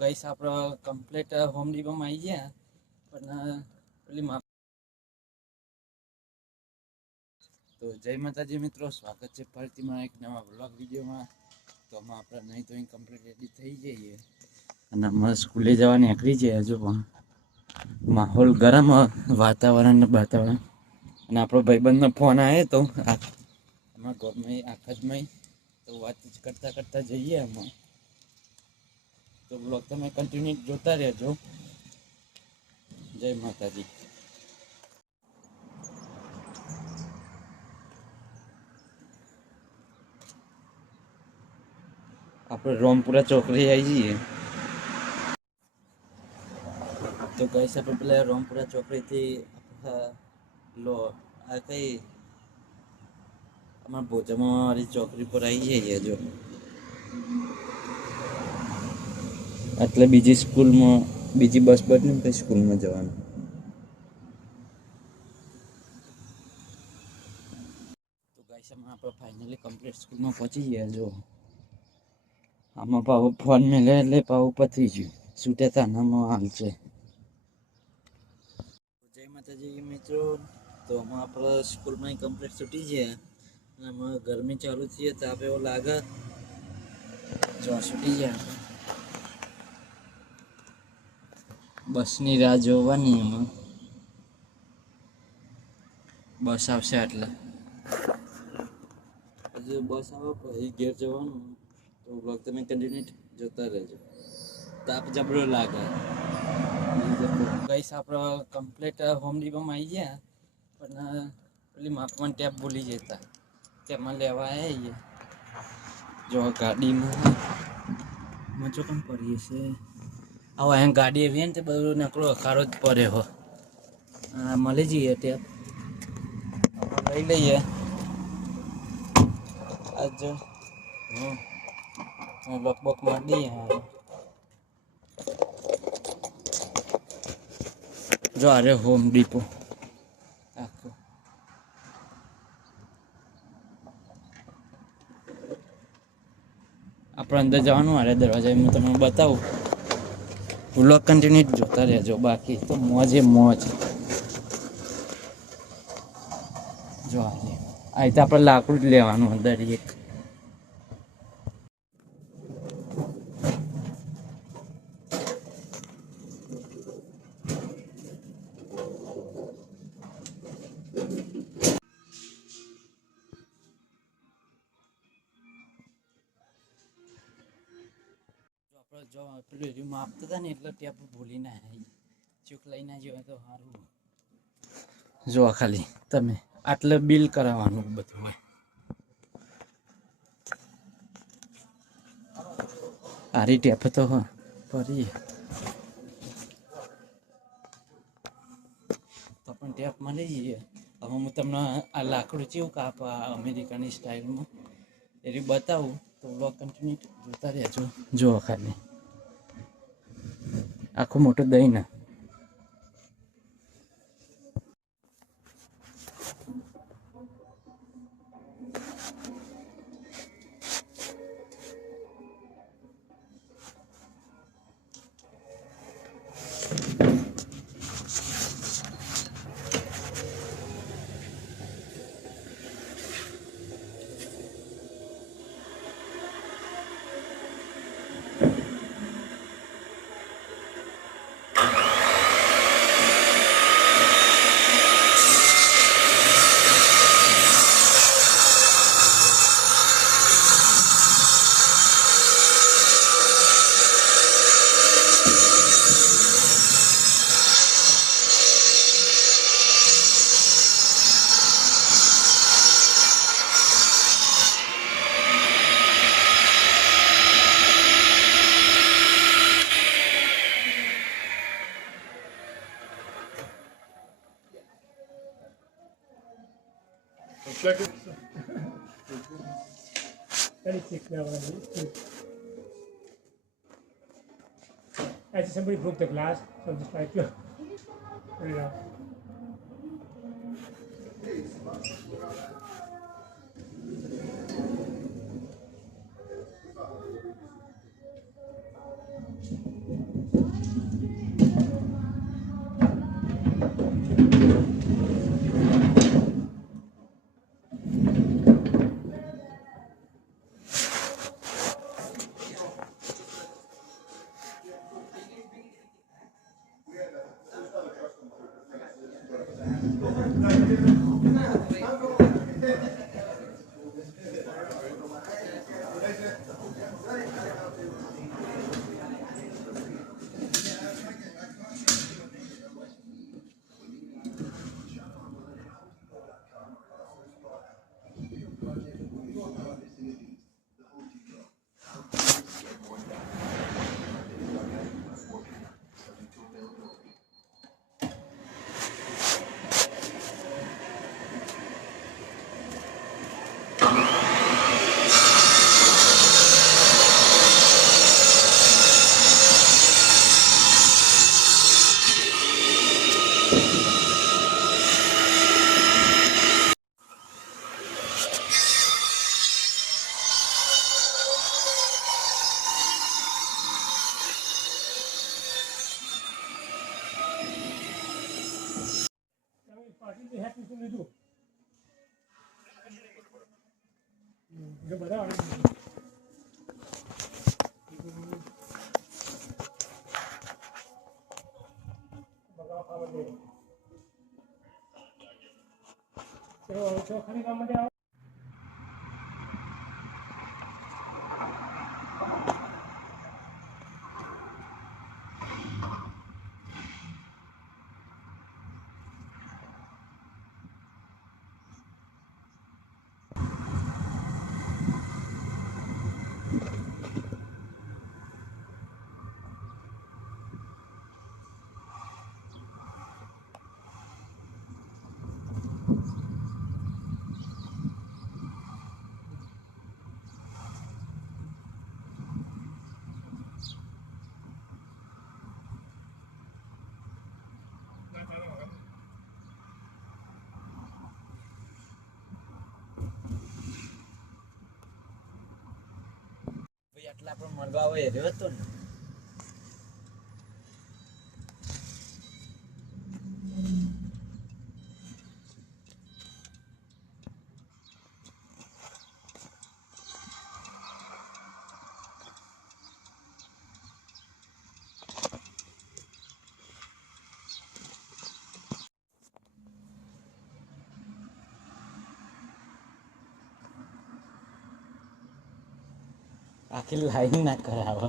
ગઈસ આપણે complete home ડીપોમાં આવી ગયા, પણ પેલી તો જય માતાજી મિત્રો, સ્વાગત છે ફરીથી એક નવા બ્લોગ વિડીયોમાં. તો આમાં આપણે નહીં તો કમ્પ્લીટ રેડી થઈ જઈએ. અને અમારે સ્કૂલે જવા નીકળી જઈએ હજુ પણ. માહોલ ગરમ વાતાવરણ વાતાવરણ અને આપણો ભાઈબંધનો ફોન આવ્યો તો અમારા ગામમાં આખતમાં તો વાત જ કરતાં કરતા જઈએ અમે તો બ્લોગ તમે કન્ટિન્યુ જોતા રહેજો. જય માતાજી. આપણે રોમપુરા ચોકડી આવી જઈએ. તો કહીશ આપણે પેલા રોમપુરા ચોકડીથી લો, આ કઈ? અમારા ભોજામાં ચોકડી પર આવી જઈએ જો. એટલે બીજી સ્કૂલમાં, બીજી બસ બદલી પછી સ્કૂલમાં જવાનું. તો ગાઈસ આમાં આપણે ફાઇનલી કમ્પ્લીટ સ્કૂલમાં પહોંચી ગયા જો આમાં પાવ ફોન મેલે એટલે પાવ પતી ગયું. છૂટે તાનામાં હાલ છે. જય માતાજી મિત્રો. તો આમાં આપણે સ્કૂલમાં કમ્પ્લીટ છૂટી ગયા. અને આમાં ગરમી ચાલુ થઈ તાપ એવો લાગે. જો છૂટી ગયા. બસની રાહ જોવાની એમાં. બસ આવશે એટલે. હજુ બસ આવે પછી ઘેર જવાનું. તો બ્લોગ તમે કન્ટિન્યુ જોતા રહેજો. તાપ જબરો લાગે. ગઈસ આપણે કમ્પ્લીટ હોમ ડીપોમાં આવી ગયા, પણ પેલી માપમાં ટેપ ભૂલી જતા. તેમાં લેવા આવ્યા જો ગાડીમાં મચો પણ પડીએ છે હવે અહીં ગાડી આવી ને તે બધું નકળો ખારો જ પડે હો. મળી જઈએ ટેપ લઈ લઈએ. આજ લગભગ મારી દઈએ જો અરે હોમ ડીપો આપણે અંદર જવાનું અરે દરવાજા હું તમને બતાવું. વ્લોગ કન્ટિન્યુ જોતા રહેજો. બાકી તો મોજે મોજ. જો આજે આ રીતે આપણે લાકડું જ લેવાનું અંદર એક. આપણે જો પેલું રૂમ આપતા હતા ને એટલે ટેપ ભૂલી ના આવી ચૂક લઈ ના જોવે તો સારું જો ખાલી તમે આટલે બિલ કરાવવાનું બધું હોય આરી ટેપ તો હ ફરી તો પણ ટેપ મળી જઈએ હવે હું તમને આ લાકડું કેવું કાપા અમેરિકાની સ્ટાઇલમાં એરી બતાવું તો બ્લોગ કન્ટિન્યુ જોતા રહેજો જો ખાલી આખું મોટું દહીં ના check it. Actually, somebody broke the glass, so I'm just like, you know. Yeah. It out. તમે પાર્ટીથી હેક મૂકી લીધું હમ, એટલે બધા આવી ગયા. બગાવ ખાવા પણ મળવા આવે એ રહ્યો હતો ને. આખી લાઈન ના કરાવો.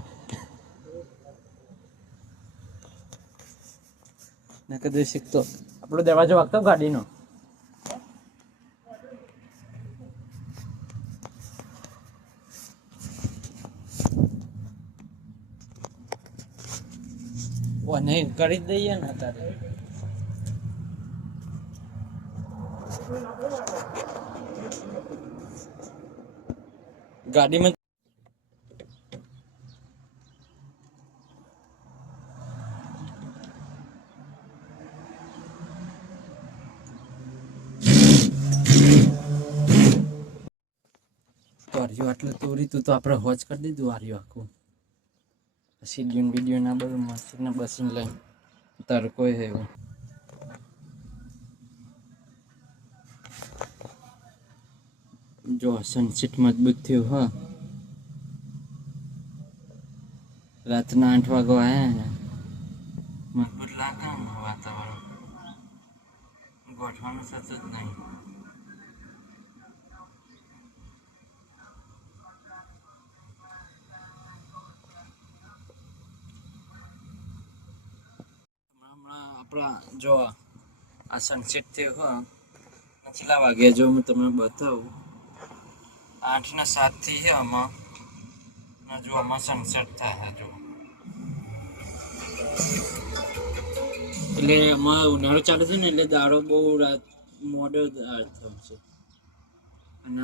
ના કદી શીખતો. આપણો દરવાજો વાગતો ગાડીનો? ઓ નહીં કરી દઈએ ને તારે ગાડીમાં વાર્યું આટલું તોરી તું તો આપણે હોજ કરી દીધું વાર્યું આખું પછી લ્યુન વીડિયો ના બધું મસ્તી બસીને લઈને તાર કોઈ હે એવું જો સનસેટ મજબૂત થયું હા રાતના આઠ વાગો આયા મજબૂત લાગે આમ વાતાવરણ ગોઠવાનું સતત નહીં જો આ સનસેટ થયો, હો. કેટલા વાગ્યા જો હું તમને બતાવું. આઠ ને સાતથી છે આમાં. જો આમાં સનસેટ થાય જો. એટલે આમાં ઉનાળો ચાલુ છે ને, એટલે દાડો બહુ રાત મોડો દાળ થયો છે. અને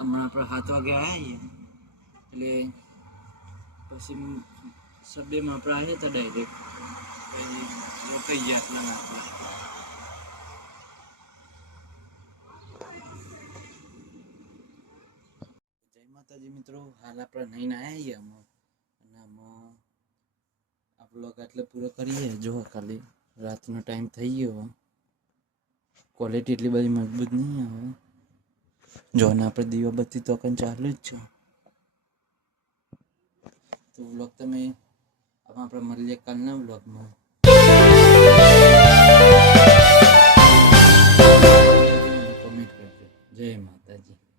હમણાં આપણે સાત વાગે આવ્યા એટલે પછી સબ્બેમાં આપણે આવ્યા હતા ડાયરેક્ટ રોકાઈ ગયા એટલા માટે જય માતાજી મિત્રો હાલ આપણે નહીં આવ્યા આમાં અને આમાં આ બ્લોગ આટલે પૂરો કરીએ જો ખાલી રાતનો ટાઈમ થઈ ગયો ક્વોલિટી એટલી બધી મજબૂત નહીં આવે જો ને આપણે દીવાબત્તી તો કઈ ચાલુ જ છે તો બ્લોગ તમે આમાં આપણે મળીએ કાલના બ્લોગમાં કોમેન્ટ કરજો. જય માતાજી.